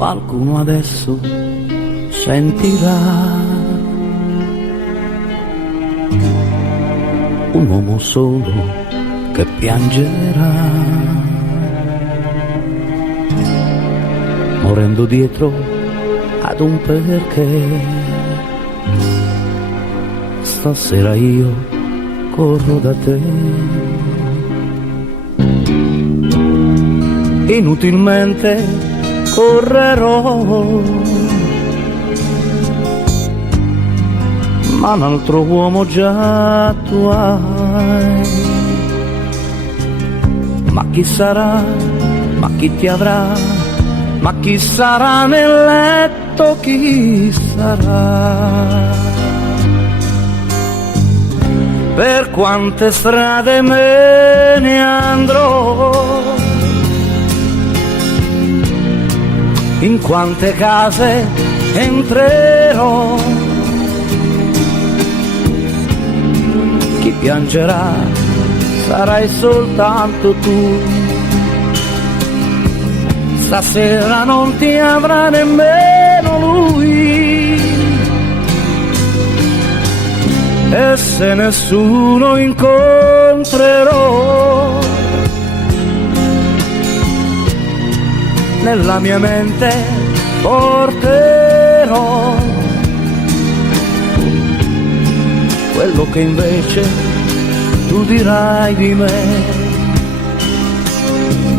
qualcuno adesso sentirà un uomo solo che piangerà, morendo dietro ad un perché. Stasera io corro da te, inutilmente correrò, ma un altro uomo già tu hai. Ma chi sarà, ma chi ti avrà, ma chi sarà nel letto, chi sarà? Per quante strade me ne andrò, in quante case entrerò, chi piangerà sarai soltanto tu. Stasera non ti avrà nemmeno lui, e se nessuno incontrerò, nella mia mente porterò quello che invece tu dirai di me,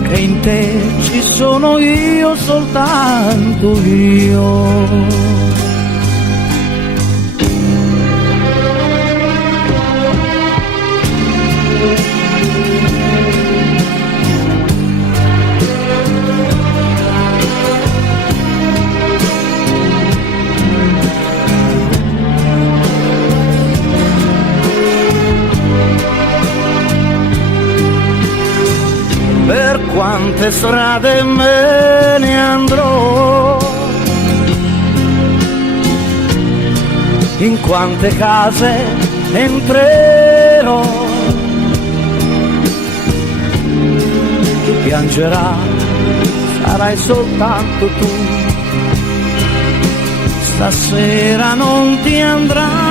che in te ci sono io, soltanto io. Per quante strade me ne andrò, in quante case entrerò, chi piangerà sarai soltanto tu. Stasera non ti andrà